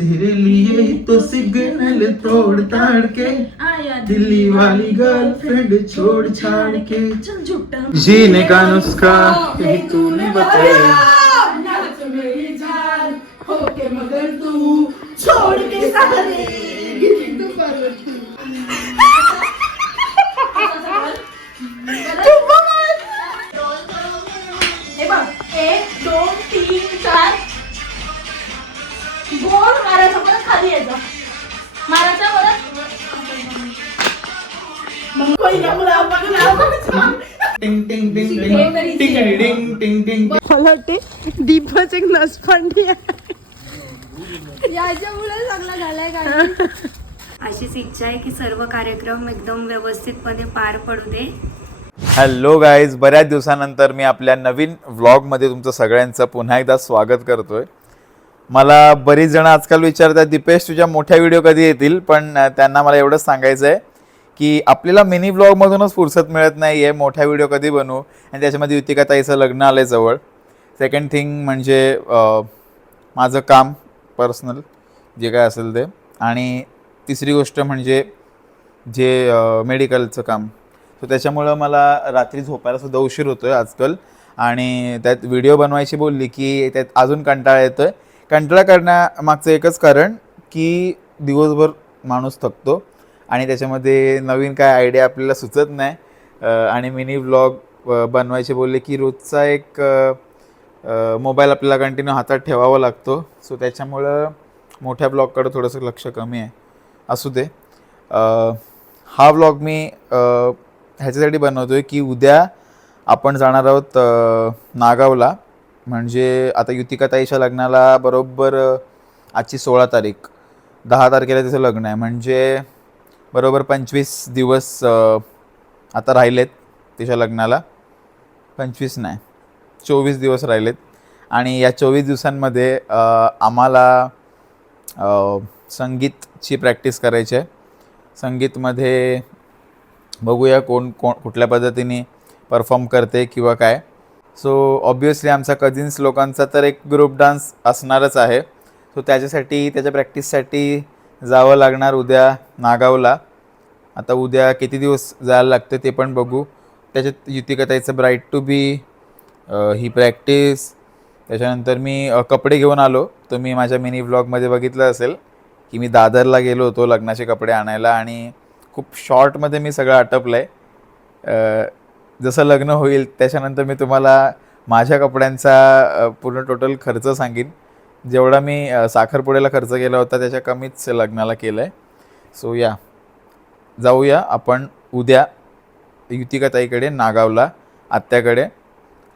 तेरे लिए तो सिग्नल तोड़ ताड़ के आया दिल्ली वाली गर्लफ्रेंड छोड़ छाड़ के। जीने का नुस्खा तूने बताया। मगर तू छोड़ के सारे। दीपच एक नसपांडी याच्यामुळे चांगला झालाय का अशीच इच्छा आहे की सर्व कार्यक्रम एकदम व्यवस्थितपणे पार पडू दे. हॅलो गाईज बऱ्याच दिवसानंतर मी आपल्या नवीन व्लॉगमध्ये तुमचं सगळ्यांचं पुन्हा एकदा स्वागत करतोय. मला बरीच जण आजकाल विचारतात दीपेश तुझ्या मोठ्या व्हिडिओ कधी येतील? पण त्यांना मला एवढंच सांगायचं आहे की आपल्याला मिनी ब्लॉगमधूनच फुरसत मिळत नाही आहे मोठा व्हिडिओ कधी बनवू? आणि त्याच्यामध्ये युतिका ताईचं लग्न आलं आहे जवळ. सेकंड थिंग म्हणजे माझं काम पर्सनल जे काय असेल ते. आणि तिसरी गोष्ट म्हणजे जे मेडिकलचं काम. सो त्याच्यामुळं मला रात्री झोपायला सुद्धा उशीर होतो आहे आजकाल. आणि त्यात व्हिडिओ बनवायची बोलली की त्यात अजून कंटाळा येतो आहे कंटाळा करण्यामागचं एकच कारण की दिवसभर माणूस थकतो. आणि त्याच्यामध्ये नवीन काय आयडिया आपल्याला सुचत नाही. आणि मिनी व्लॉग बनवायचे बोलले की रोजचा एक मोबाईल आपल्याला कंटिन्यू हातात ठेवावा लागतो. सो त्याच्यामुळं मोठ्या ब्लॉगकडं थोडंसं लक्ष कमी आहे. असू दे. हा व्लॉग मी ह्याच्यासाठी बनवतो आहे की उद्या आपण जाणार आहोत नागावला. म्हणजे आता युतिका ताईच्या लग्नाला बरोबर आजची सोळा तारीख. दहा तारखेला तिचं लग्न आहे. म्हणजे बरोबर पंचवीस दिवस आता राहिलेत तिच्या लग्नाला. पंचवीस नाही चोवीस दिवस राहिलेत. आणि या चोवीस दिवसांमध्ये आम्हाला संगीतची प्रॅक्टिस करायची आहे. संगीतमध्ये बघूया कोण कोण कुठल्या पद्धतीने परफॉर्म करते किंवा काय. सो ऑब्वियसली आमचा कझिन्स लोकांचा तर एक ग्रुप डान्स असणारच आहे. सो त्याच्यासाठी त्याच्या प्रॅक्टिससाठी जावं लागणार उद्या नागावला. आता उद्या किती दिवस जायला लागते ते पण बघू. त्याच्यात युती ताईचं ब्राईट टू बी ही प्रॅक्टिस त्याच्यानंतर मी कपडे घेऊन आलो. तुम्ही माझ्या मिनी व्लॉगमध्ये बघितलं असेल की मी दादरला गेलो होतो लग्नाचे कपडे आणायला आणि खूप शॉर्टमध्ये मी सगळं आटपलं आहे जसं लग्न होईल त्याच्यानंतर मी तुम्हाला माझ्या कपड्यांचा पूर्ण टोटल खर्च सांगेन. जेवढा मी साखरपुड्याला खर्च केला होता त्याच्या कमीच लग्नाला केलं आहे सो या. जाऊया आपण उद्या युतिकाताईकडे नागावला आत्याकडे.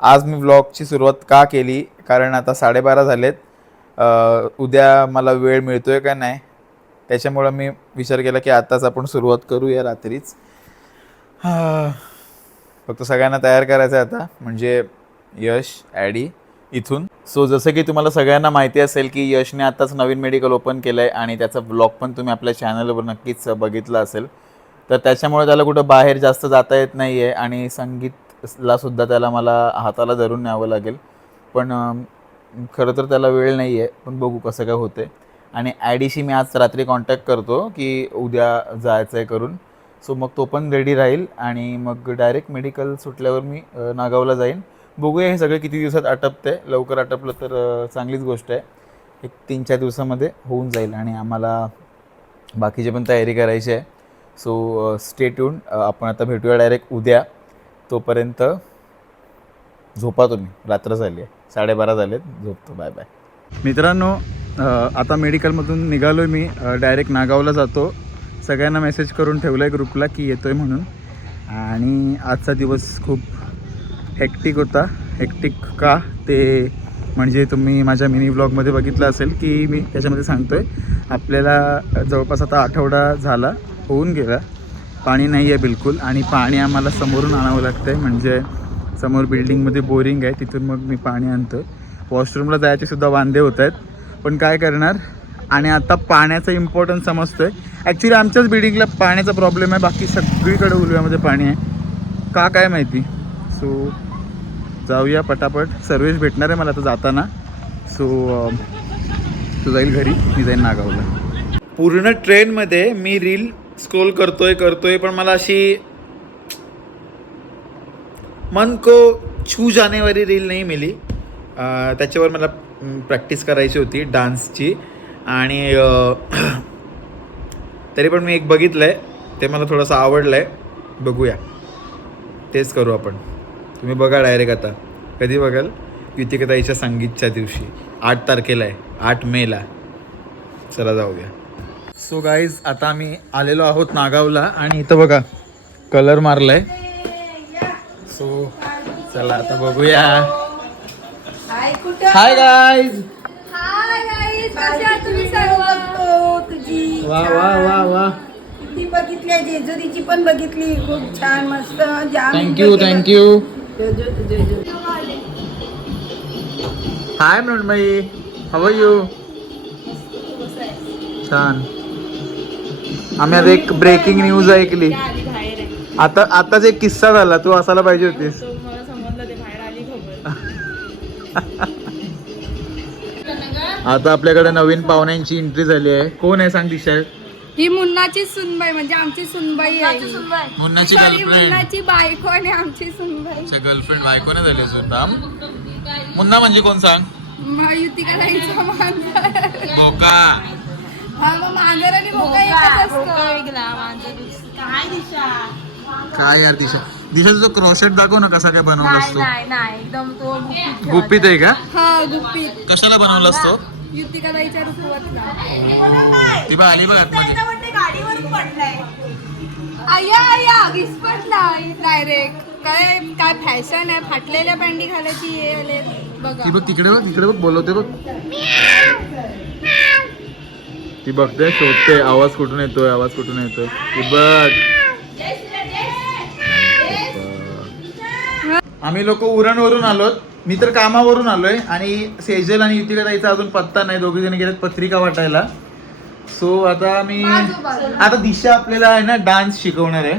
आज मी व्लॉगची सुरुवात का केली? कारण आता साडेबारा झालेत. उद्या मला वेळ मिळतो आहे का नाही? त्याच्यामुळं मी विचार केला की आताच आपण सुरुवात करूया रात्रीच. फक्त सगळ्यांना तयार करायचं आहे आता. म्हणजे यश ॲडी इथून सो जसं की तुम्हाला सगळ्यांना माहिती असेल की यशने आताच नवीन मेडिकल ओपन केलं आहे आणि त्याचा ब्लॉग पण तुम्ही आपल्या चॅनलवर नक्कीच बघितला असेल. तर त्याच्यामुळे त्याला कुठं बाहेर जास्त जाता येत नाही आहे आणि संगीतला सुद्धा त्याला मला हाताला धरून न्यावं लागेल. पण खरं तर त्याला वेळ नाही आहे पण बघू कसं काय होते आणि ॲडीशी मी आज रात्री कॉन्टॅक्ट करतो की उद्या जायचं आहे करून. सो मग तो पण रेडी राहील आणि मग डायरेक्ट मेडिकल सुटल्यावर मी नागावला जाईन. बघूया हे सगळं किती दिवसात आटपते लवकर आटपलं तर चांगलीच गोष्ट आहे. एक तीन चार दिवसामध्ये होऊन जाईल आणि आम्हाला बाकीची पण तयारी करायची आहे. सो स्टे ट्यून आपण आता भेटूया डायरेक्ट उद्या. तोपर्यंत झोपा तुम्ही. रात्र झाली आहे. साडेबारा झालेत. झोपतो. बाय बाय मित्रांनो आता मेडिकलमधून निघालो आहे मी. डायरेक्ट नागावला जातो. सगळ्यांना मेसेज करून ठेवलं आहे ग्रुपला की येतो आहे म्हणून. आणि आजचा दिवस खूप हेक्टिक होता. हेक्टिक का? ते म्हणजे तुम्ही माझ्या मिनी ब्लॉगमध्ये बघितलं असेल की मी त्याच्यामध्ये सांगतो आहे आपल्याला जवळपास आता आठवडा झाला होऊन गेला. पाणी नाही आहे बिलकुल आणि पाणी आम्हाला समोरून आणावं लागतं आहे म्हणजे समोर बिल्डिंगमध्ये बोरिंग आहे तिथून मग मी पाणी आणतो वॉशरूमला जायचे सुद्धा वांदे होत आहेत. पण काय करणार? आणि आता पाण्याचा इम्पॉर्टन्स आहे ॲक्च्युली आमच्याच बिल्डिंगला पाण्याचा प्रॉब्लेम आहे बाकी सगळीकडे उलव्यामध्ये पाणी आहे. का काय माहिती? सो जाऊया पटापट. सर्विस भेटणार आहे मला आता जाताना. सो um, तू जाईल घरी मी जाईल नागावला. पूर्ण ट्रेनमध्ये मी रील स्क्रोल करतोय करतोय पण मला अशी मन को छू जानेवारी रील नाही मिली. त्याच्यावर मला प्रॅक्टिस करायची होती डान्सची. आणि तरी पण मी एक बघितलं आहे ते मला थोडंसं आवडलं आहे बघूया. तेच करू आपण. तुम्ही बघा डायरेक्ट आता. कधी बघाल? युतिकताईच्या संगीतच्या दिवशी. आठ तारखेला आहे. आठ मेला. चला जाऊया. सो गाईज आता आम्ही आलेलो आहोत नागावला आणि इथं बघा कलर मारलाय. सो चला आता बघूया. हाय गाईज वा वा वा वा. बघितली जेजुरीची पण बघितली. खूप छान मस्त. Thank you thank you. हाय मृण्मयी हव यू छान. आम्ही आता एक ब्रेकिंग न्यूज ऐकली. आता आताच एक किस्सा झाला. तू असायला पाहिजे होतीस. आता आपल्याकडे नवीन पाहुण्यांची एंट्री झाली आहे. कोण आहे सांग दिशा ही मुन्नाची सुनबाई म्हणजे आमची सुनबाई आहे ही. मुन्नाची Sorry, गर्लफ्रेंड मुन्नाची बायको आणि आमची सुनबाई. गर्लफ्रेंड बायकोने झाली अजून मुन्ना म्हणजे कोण सांग? महायुतीका जायचा मांजर. बोका हा मग मांजर आणि भोका एकच असतं. काय यार दिशा? दिशा तुझं क्रॉशेट दाखव ना कसा काय बनवलास तो. नाही नाही. एकदम तो गुपित आहे का? हा गुपित कशाला बनवलास तो? युतिका जायच्या रुपवतला ती बा आली बघ आतमध्ये आया आया घिसपटला डायरेक्ट काय काय फॅशन आहे? फाटलेल्या पॅन्टी घालायची हे आले. बघा. ती बघ तिकडे बघ तिकडे बघ बोलवते बघ. ती बघते शोधते आवाज कुठून येतोय आवाज कुठून येतोय? ती बघ. आम्ही लोक उरणवरून आलोत. मी तर कामावरून आलोय. आणि सेजल आणि युतिका ताईचा अजून पत्ता नाही. दोघे जण गेलेत पत्रिका वाटायला. सो आता मी आता दिशा आपल्याला आहे ना डान्स शिकवणार आहे.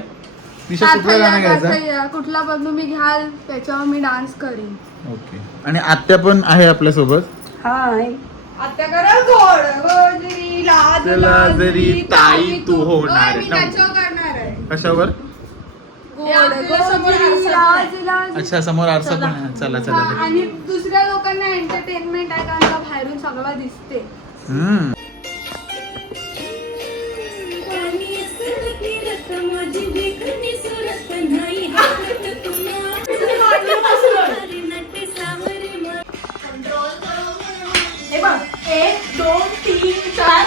दिशा कुठलं गाणं घ्यायचं? कुठला पण तुम्ही घ्याल त्याच्यावर मी डान्स करीन. ओके आणि आत्या पण आहे आपल्यासोबत. हाय. आता करा गोड गोजरी लाज चला जरी ताई तू होणार मी ना. त्याच्यावर करणार आहे. कशावर गोड गोजरी लाज लाज अच्छा समोर आरसा पण आहे. चला हा, चला. आणि दुसऱ्या लोकांना एंटरटेनमेंट आहे कारण का बाहेरून सगळं दिसते. हम्म. हे बघ एक दोन तीन चार.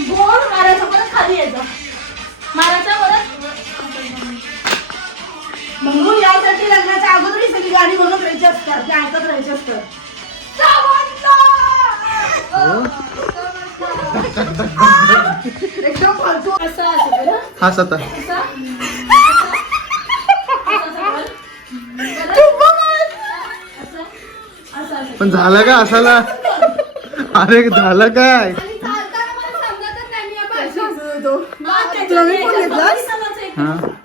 गोल मारायचा परत खाली यायचा मारायचा परत म्हणून यासाठी लग्नाच्या अगोदर ही सगळी गाणी म्हणत राहायची असतात त्या ऐकत राहायचे असतात. एकदम फालतू असं असं ना हा सता. पण झालं का असाला अरे झालं काय?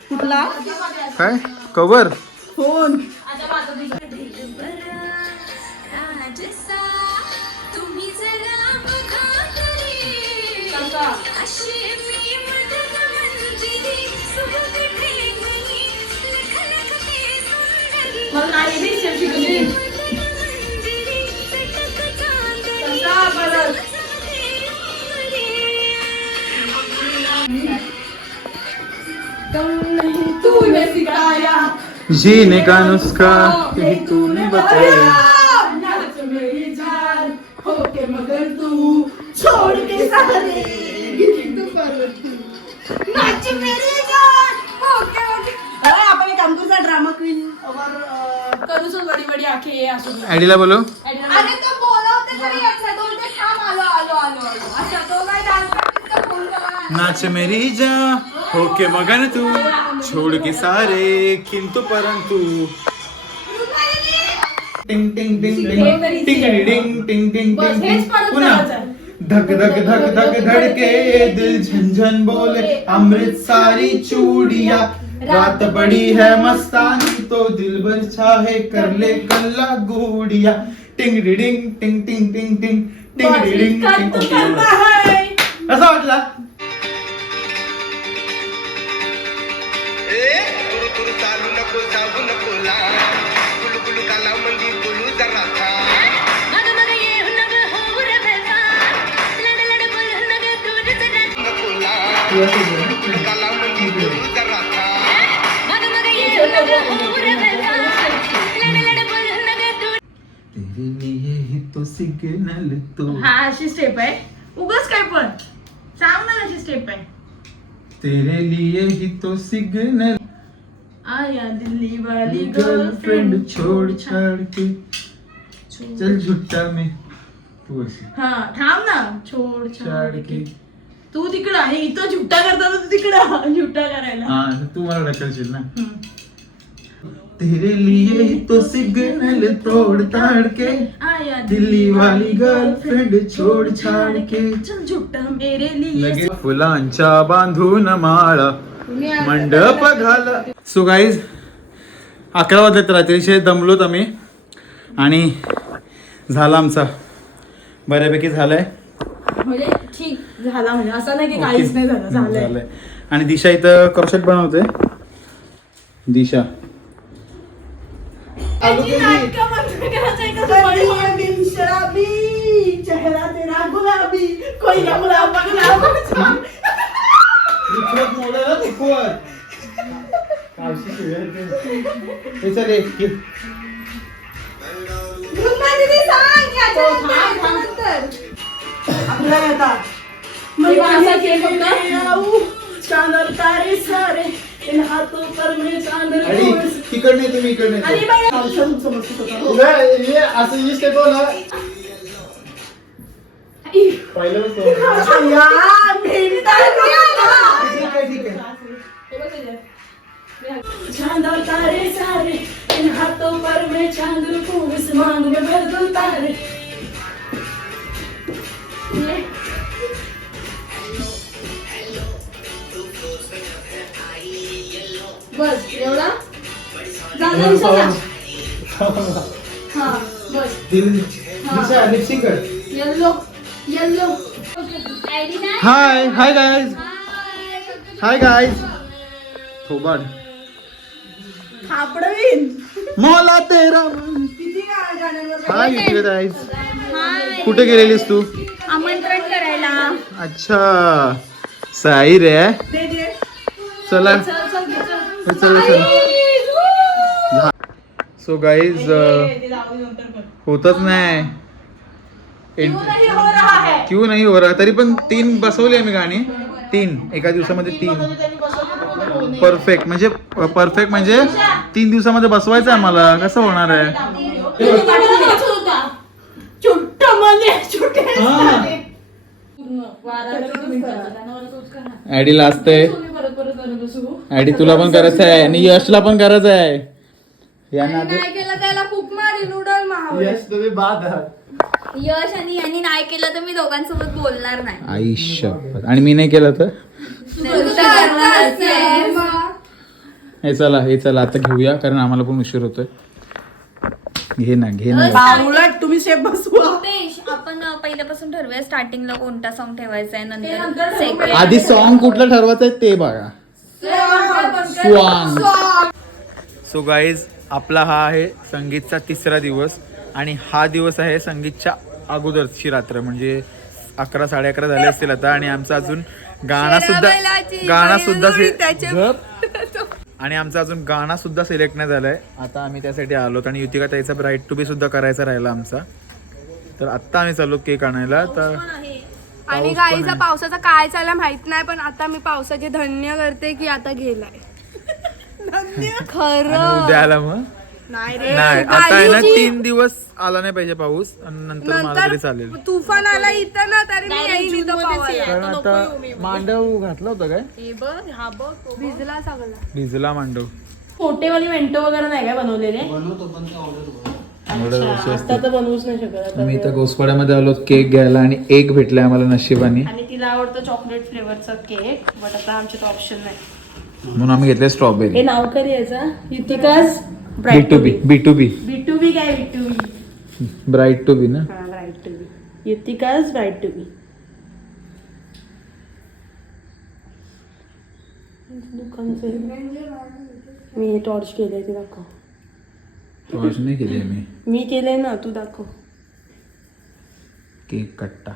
कुठला काय? कवर सिखाया जीने का नुस्खा यही तूने बताया। नाच मेरी जान होके मगर तू छोड़ के सारे। नाच मेरी जान होके मगर अरे आपण एक अंकुरचा ड्रामा क्वीन वर करू सो बडी बडी आखे असं आयडीला बोलो? अरे तो बोलवते तरी येत नाही. तो थांब, आलो आलो आलो असं तो काय डान्स प्रॅक्टिसचा फोन करा. नाच मेरी जा होके मगन तू. छोड़ के सारे किंतु परंतु टिंग टिंग टिंग टिंग टिंग टिंग टिंग टिंग टिंग करायचं. धक धक धक धक धड़के दिल झंझन बोले अमृत सारी चूड़िया रात बड़ी है मस्तानी तो दिल भर चाहे कर ले कल्ला गुड़िया टिंग डिडिंग टिंग टिंग टिंग टिंग टिंग डिडिंग का टिंग तू है कसा वाटला ही तो सिग्नल तो हा अशी स्टेप आहे. उगाच काय पण. सांग ना कशी स्टेप आहे. तेरे लिए ही तो सिग्नल आया दिल्ली वाली गर्लफ्रेंड छोड़ छाड़ के। चल झुट्टा में। तू अशी हा थांब ना. छोड छाड़ छाड के। तू तिकडं आणि इथं झुट्टा करताना तू तिकडं झुट्टा करायला. हा तू मला ढकलशील ना? तेरे लिए ही तो सिग्नल तोड़ ताड़ के आया दिल्ली वाली गर्लफ्रेंड छोड़ छाड़ के। चल झुट्टा मेरे लिए लगेच फुलांच्या बांधून माळा मंडप घाला. सो गाईज अकरा वाजत रात्रीचे दमलोत आम्ही. आणि झाला आमचा. बऱ्यापैकी झालाय. म्हणजे ठीक. झाला म्हणजे असं नाही की काहीच नाही झालं झालंय. झालंय. आणि दिशा इथं क्रॉशेट बनवते. दिशा. नाटकं बंद करायचं आहे का तुम्हाला? बिन शराबी, चेहरा तेरा गुलाबी कोई ना गुलाब गुलाब आपला येतात. मैं वहाँ के चांदर तारे सारे इन हाथों पर मैं चांदर तिकडने तुम्ही इकडने आणि बाई समजत होता असं ही स्टेप ना पहिलं यार भेटतात चांदर तारे सारे इन हाथों पर मैं चाँद रूं इस मांग में भर दूँ तारे। हाय हाय गाईज हाय गाईज थोबाड. थापडवीन मला तेरा. हाय इकडे गाईज कुठे गेलेलीस तू? आमंत्रण करायला. अच्छा. साई रे चल. चला चला सो गाईज. होतच नाही क्यों नहीं हो रहा है हो तरी पण तीन बसवली आम्ही गाणी तीन एका दिवसामध्ये तीन. परफेक्ट म्हणजे परफेक्ट म्हणजे तीन दिवसामध्ये बसवायचं आहे आम्हाला कसं होणार आहे म्हणजे परत करत बसू. ऍडी तुला पण करायचं आहे आणि यशला पण करायचं आहे यांना नाही केलं त्याला खूप मारी उडल महावळ यश तुम्ही बाद आहात. यश आणि यांनी नाही केलं तर मी दोघांसोबत बोलणार नाही. आई शपथ. आणि मी नाही केलं तर. हे चला हे चला आता घेऊया कारण आम्हाला पण उशीर होतोय. घे ना घे ना. बावळट तुम्ही शेप बसवा. रुपेश, आपण अ, पहिल्यापासून ठरवूया स्टार्टिंगला कोणता सॉन्ग ठेवायचा आहे ते नंतर आधी सॉन्ग कुठलं ठरवायचं ते बघा. स्वांग सो गाईज आपला हा आहे संगीतचा तिसरा दिवस आणि हा दिवस आहे संगीतच्या अगोदरची रात्र. म्हणजे अकरा साडे अकरा झाले असतील आता आणि आमचा अजून गाणा सुद्धा गाणा सुद्धा त्याचे-. आणि आमचा अजून गाणा सुद्धा सिलेक्ट नाही झालाय. आता आम्ही त्यासाठी आलोत आणि युतिका ताईचा ब्राईट टू बी सुद्धा करायचा राहिला आमचा. तर आत्ता आम्ही चाललो केक आणायला. तर आणि गाईचा. पावसाचा काय चालला माहीत नाही पण आता मी पावसाचे धन्य करते की आता गेलाय. खरं. उद्या आला मग? नाही रे. नाही आता आहे ना तीन दिवस आला नाही पाहिजे पाऊस आणि नंतर मला तरी चालेल. नंतर तुफान आला इथं ना तरी मी येईन इथं पावायला. कारण आता मांडव घातला होता काय? भिजला सगळं. भिजला मांडव. मोठेवाली मेंटो वगैरे नाही काय बनवलेले? एवढं वर्ष आता तर बनवूच नाही शकत आता. मी इथं गोसपाड्यामध्ये आलो केक घ्यायला आणि एक भेटलाय आम्हाला नशिबाने. आणि तिला आवडतं चॉकलेट फ्लेवरचा केक बट आता आमच्यात ऑप्शन नाही. म्हणून आम्ही घेतले हे स्ट्रॉबेरी नाव करी याचा. युतिकास B to B B to B B to B काय B to B bright to B ना? हा bright to B युतिकाज bright to B दुकानचं मी टॉर्च केलंय ते दाखव. वॉश नाही केली मी. मी केलंय ना तू दाखव. केक कट्टा.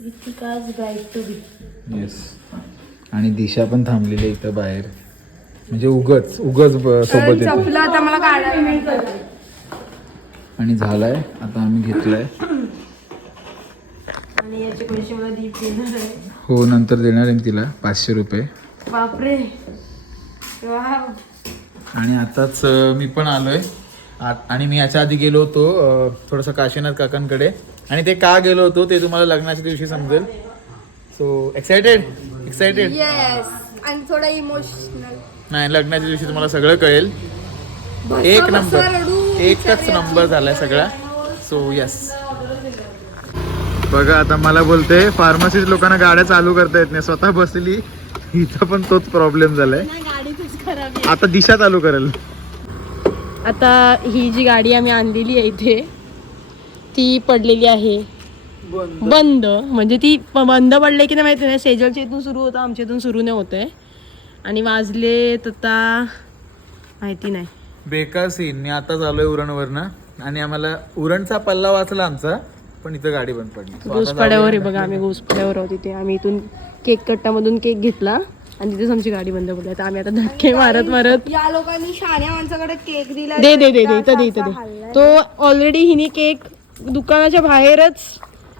युतिकाज ब्राईट टू बी येस आणि दिशा पण थांबलेली आहे इथं बाहेर. म्हणजे उगच उगच सोबत येते चपला आता मला काढायला नाही आणि झालाय. आता आम्ही घेतलाय. आणि याचे पैसे मला दीप देणार आहे. हो नंतर देणार आहे मी तिला. पाचशे रुपये. बापरे. वाव. आणि आताच अं, मी पण आलोय. आ- आणि मी याच्या आधी गेलो होतो अं, थोडंसं काशीनाथ काकांकडे. आणि ते का गेलो होतो ते तुम्हाला लग्नाच्या दिवशी समजेल. सो एक्सायटेड एक्सायटेड येस आणि थोडा इमोशनल नाही लग्नाच्या दिवशी तुम्हाला सगळं कळेल. एक नंबर एकच नंबर झालाय सगळा. सो यस बघा आता मला बोलते फार्मसीत लोकांना गाड्या चालू करता येत नाही. स्वतः बसली इथं पण तोच प्रॉब्लेम झालाय. आता दिशा चालू करेल. आता ही जी गाडी आम्ही आणलेली आहे इथे ती पडलेली आहे. बंद. म्हणजे ती बंद पडले की नाही माहिती नाही. सेजलच्या इथून सुरू होतं आमच्या इथून सुरू नाही होत आहे आणि वाजले आता माहिती नाही. बेकार सीन मी आता आलोय उरणवरनं आणि आम्हाला उरणचा पल्ला वाचला आमचा पण इथं गाडी बंद पडली. घोसपाड्यावर आहे बघा आम्ही घोसपाड्यावर आहोत तिथे आम्ही इथून केक कट्टामधून केक घेतला आणि तिथेच आमची गाडी बंद पडली. आता आम्ही आता धक्के मारत मारत या लोकांनी शाण्या माणसाकडे केक दिला दे दे दे दे इथं दे इथं दे. तो ऑलरेडी हिने केक दुकानाच्या बाहेरच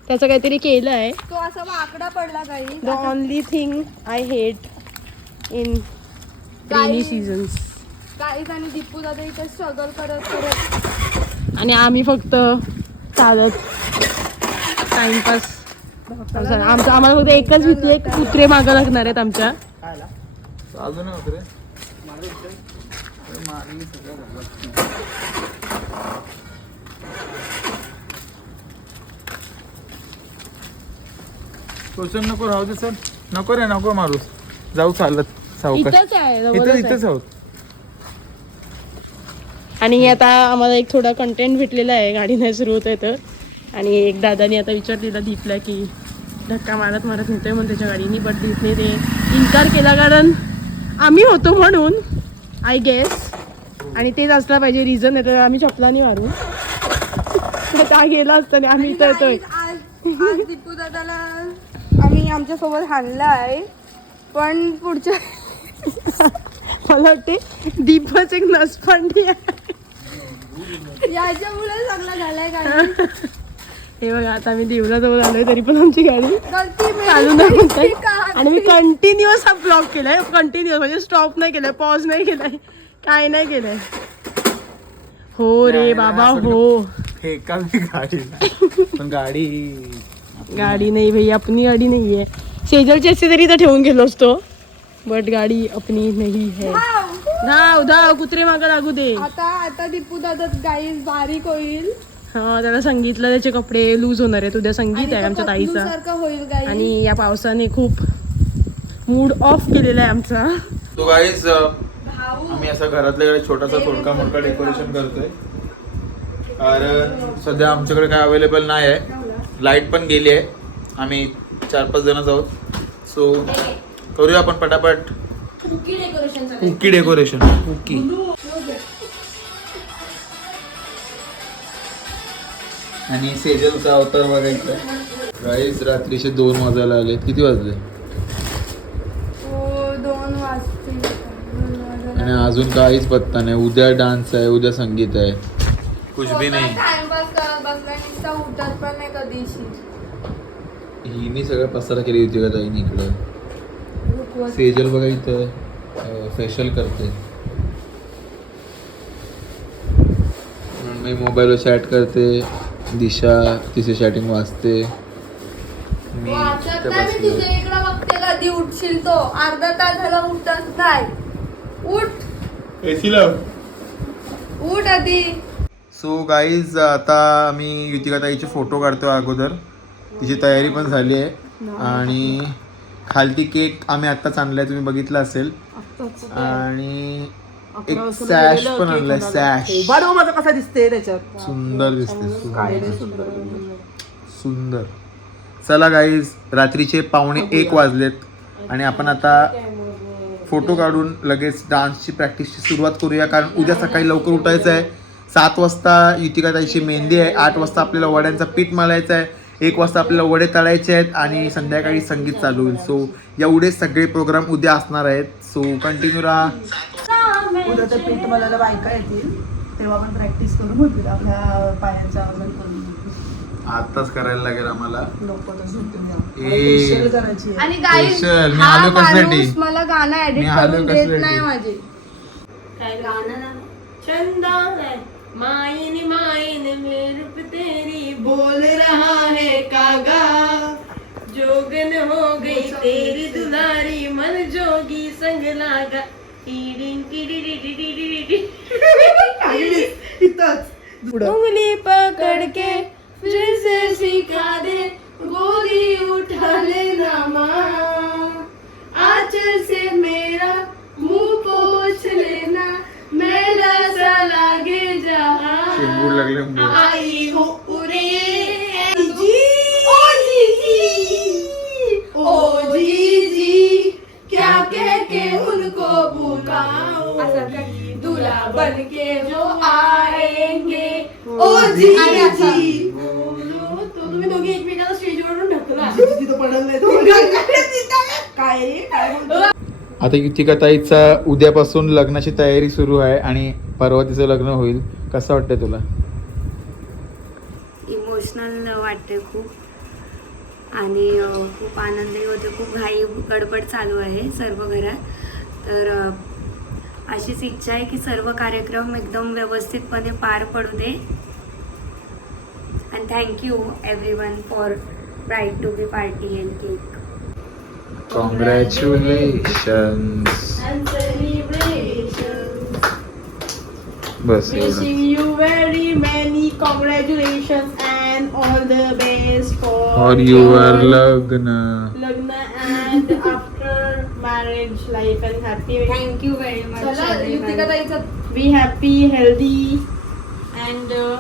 त्याचं काहीतरी केलं आहे. तो असा वाकडा पडला काही. The only thing I hate in rainy seasons काहीच आणि दीपू दादा इथे स्ट्रगल करत करत. आणि आम्ही फक्त चालत टाइमपास. आमचं आम्हाला फक्त एकच भीती आहे कुत्रे मागं लागणार आहेत आमच्या. अजून टोचन नको राहू दे सर. नको रे नको मारूस जाऊ चालत सावकाश इथंच आहे इथं जवळच आहे. इथंच आहोत. आणि आता आम्हाला एक थोडा कंटेंट भेटलेला आहे गाडी नाही सुरू होत आहे तर. आणि एक दादानी आता विचारलेला दीपला की धक्का मारत मारत नेतोय म्हणून त्याच्या गाडीनी बट दीपने ते इन्कार केला कारण आम्ही होतो म्हणून आय गेस आणि तेच असला पाहिजे रिझन आहे तर आम्ही चपलानी मारू. त्या गेला असताना आम्ही इथं येतोय. आज आज दीपू दादाला आम्ही आमच्यासोबत हाणला आहे. पण पुढच्या मला वाटते दीपच एक नसपांडी आहे. याच्यामुळे चांगला झालाय गाडी. हे बघा आता आम्ही देवळाजवळ आलोय तरी पण आमची गाडी चालू नाही होत. आणि मी कंटिन्युअस हा ब्लॉग केलाय. कंटिन्युअस म्हणजे स्टॉप नाही केलाय पॉज नाही केलाय. काय नाही केलंय. हो रे बाबा हो. एका मी गाडी पण गाडी गाडी नाही भाई अपनी गाडी नाही आहे सेजलची असते तरी तर ठेवून गेलो असतो. बट गाडी अपनी नाही है धाव धाव कुत्रे मागं लागू दे. आता आता दीपू दादा गाई बारीक होईल. हा त्याला सांगितलं त्याचे कपडे लूज होणार आहेत. उद्या संगीत आहे आमच्या ताईचा. होईल आणि या पावसाने खूप मूड ऑफ केलेला आहे आमचा. तो गाईज आम्ही असं घरातल्या घरात छोटासा थोडका मोठा डेकोरेशन करतोय. कारण सध्या आमच्याकडे काय अवेलेबल नाही आहे लाइट पण गेली आहे. आम्ही चार पाच जणच आहोत. सो करूया आपण पटापट. कुकी डेकोरेशन कुकी आणि सेजलचा अवतार बघायचा गाईज रात्रीचे दोन वाजायला आले. किती वाजले? हो दोन वाजायला. आणि अजून काहीच पत्ता नाही. उद्या डान्स आहे उद्या संगीत आहे. कुछ भी नाही. टाइमपास करत बसला नुसता उठत पण नाही कधीशी. हिने सगळं पसारा केली होती का ताईने इकडं? सेजल बघा इथं. फेशियल करते. मी मोबाईलवर चॅट करते. दिशा तिचे चॅटिंग वाचते. मी वाचत इथं नाही मी बसलोय. तुझ्या इकडे बघते कधी उठशील तो. अर्धा तास झाला उठत नाही. उठ. एसी लाव उठ आधी. सो गाईज आता आम्ही युतिका ताईचे फोटो काढतो अगोदर. तिची तयारी पण झाली आहे. आणि खालती केक आम्ही आत्ताच आणलाय तुम्ही बघितलं असेल. आणि एक गेलेलं, पण आणलाय, sash. हो, माझा कसा दिसते त्याच्यात? सुंदर दिसते सुंदर. सुंदर. चला गाईज रात्रीचे पावणे एक वाजलेत. आणि आपण आता फोटो काढून लगेच डान्सची प्रॅक्टिसची सुरुवात करूया कारण उद्या सकाळी लवकर उठायचं आहे. सात वाजता युतिका ताईची मेहंदी आहे आठ वाजता आपल्याला वड्यांचा पीठ मळायचं आहे एक वाजता आपल्याला वडे तळायचे आहेत आणि संध्याकाळी संगीत चालू होईल. सो एवढे सगळे प्रोग्राम उद्या असणार आहेत. सो कंटिन्यू राहा. उद्या तर पीठ मला बायका येतील. तेव्हा आपण प्रॅक्टिस करू म्हणतील आपल्या पायांचं वजन करून आताच करायला लागेल आम्हाला. आणि? माणूस मला गाणं आलो करून देत? नाही माझे. काय गाणं चंदा माइन माइन में रूप तेरी बोल रहा है कागा। जोगन हो गई तेरी दुलारी मन जोगी संग लागा। उंगली पकड़ के फिर से सिखा दे गोली उठा लेना माँ। आचल से मेरा मेरा सा लागे जहाँ शेंबूड लागले म्हणजे. आई हो उरे ओ क्या कह के उनको बुलाऊं दूल्हा बन के जो आएंगे ओ बोलो तो तुम्ही दोघी एकमेकाला स्टेजवरून ढकला तिथं पडलं काय रे काय आता युतिकाताईचा उद्यापासून लग्नाची तयारी सुरू आहे आणि परवा तिचं लग्न होईल. कसं वाटतंय तुला? इमोशनल वाटते खूप. आणि खूप आनंदही होते खूप घाई गडबड चालू आहे सर्व घरात. तर अशीच इच्छा आहे की सर्व कार्यक्रम एकदम व्यवस्थितपणे पार पडू दे. And thank you everyone for bright to B party and cake congratulation and celebrations. बस एवढं Wishing you very many congratulations and all the best for for your लग्न Lagna and after marriage life and happy. Thank you very चला, Yutika much ताईचं be happy, healthy, and uh,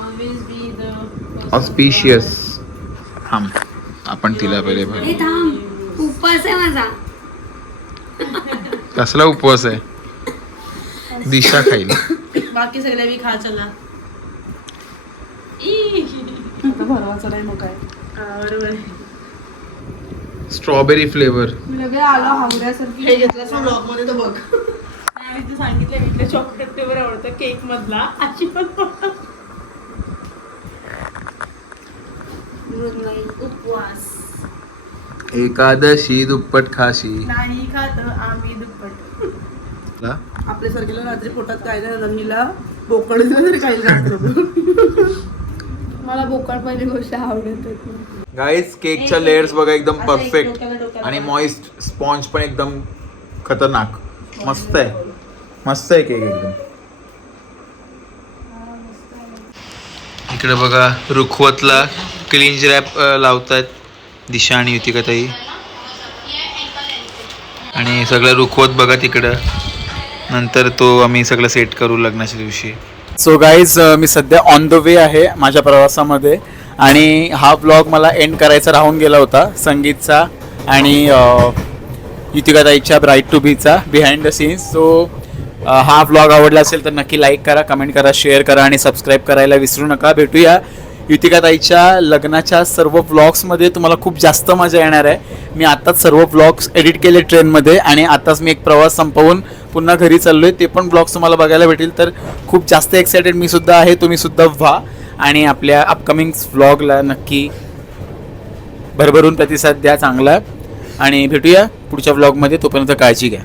always be the person auspicious who थांब आपण तिला पहिले थांब. उपवास आहे माझा. कसला उपवास आहे? दिशा खाईल. बाकी सगळ्या मी खा चला. भरवाचा नाही मग काय? बरोबर स्ट्रॉबेरी फ्लेवर मी लगे आलो हावड्यासारखी घेतलं सो ब्लॉगमध्ये तर बघ. आणि ते सांगितलं चॉकलेट फ्लेवर आवडतं केक मधला. अशी पण उपवास एकादशी दुप्पट खाशी. नाही खात आम्ही दुप्पट. ला? आपल्या सारख्याला रात्री पोटात काय नाही रमीला बोकड दिलं तरी काही नाही. मला बोकड पहिली गोष्ट आवडत होती. गाईज केकच्या लेअर्स बघा एकदम परफेक्ट आणि मॉइस्ट स्पॉन्ज पण एकदम खतरनाक. मस्त आहे. मस्त आहे केक एकदम. इकडे बघा रुखवतला क्लिंज रॅप लावतात दिशा आणि युतिका ताई आणि सगळं रुखवत बघा तिकडं. नंतर तो आम्ही सगळं सेट करू लग्नाच्या दिवशी. सो गाईज मी सध्या ऑन द वे आहे माझ्या प्रवासामध्ये. आणि हा ब्लॉग मला एंड करायचा राहून गेला होता संगीतचा आणि युतिकाताईच्या ब्राईट टू बीचा बिहाइंड द सीन्स सो हा व्लॉग आवडला असेल तर नक्की लाईक करा कमेंट करा शेअर करा आणि सबस्क्राईब करायला विसरू नका. भेटूया युतिकाताईच्या लग्नाच्या सर्व व्लॉग्समध्ये तुम्हाला खूप जास्त मजा येणार आहे. मी आत्ताच सर्व व्लॉग्स एडिट केले ट्रेनमध्ये आणि आत्ताच मी एक प्रवास संपवून पुन्हा घरी चाललो आहे ते पण ब्लॉग्स तुम्हाला बघायला भेटेल. तर खूप जास्त एक्सायटेड मी सुद्धा आहे. तुम्ही सुद्धा व्हा आणि आपल्या अपकमिंग व्लॉगला नक्की भरभरून प्रतिसाद द्या चांगला. आणि भेटूया पुढच्या व्लॉगमध्ये तोपर्यंत काळजी घ्या.